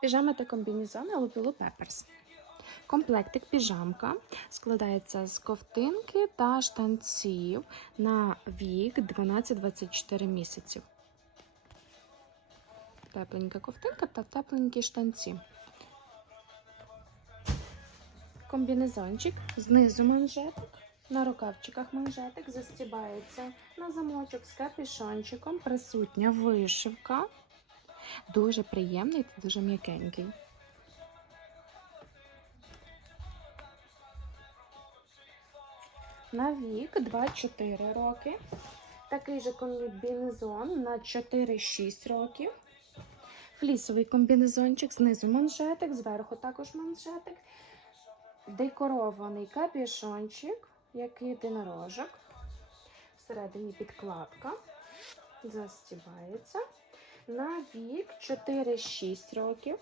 Піжама та комбінезони Lupilу Peppers. Комплектик піжамка складається з ковтинки та штанців на вік 12-24 місяців. Тепленька ковтинка та тепленькі штанці. Комбінезончик, знизу манжетик, на рукавчиках манжетик застібається на замочок з капюшончиком, присутня вишивка. Дуже приємний та дуже м'якенький. На вік 2-4 роки. Такий же комбінезон на 4-6 років. Флісовий комбінезончик, знизу манжетик, зверху також манжетик. Декорований капюшончик, як єдинорожок. Всередині підкладка. Застібається. На вік 4-6 років.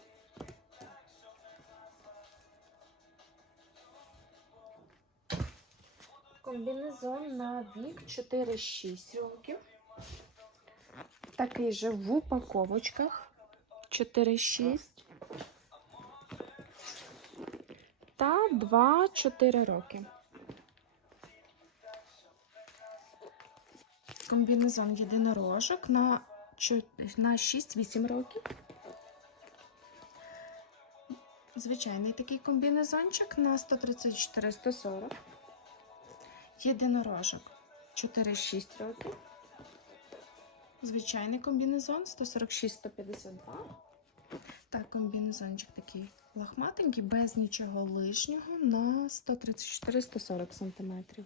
Комбінезон на вік 4-6 років. Такий же в упаковочках 4-6 та 2-4 роки. Комбінезон єдинорожок на, на 6-8 років. Звичайний такий комбінезончик на 134-140. Єдинорожок 4-6 років. Звичайний комбінезон 146-152. Та комбінезончик такий лахматенький, без нічого лишнього на 134-140 см.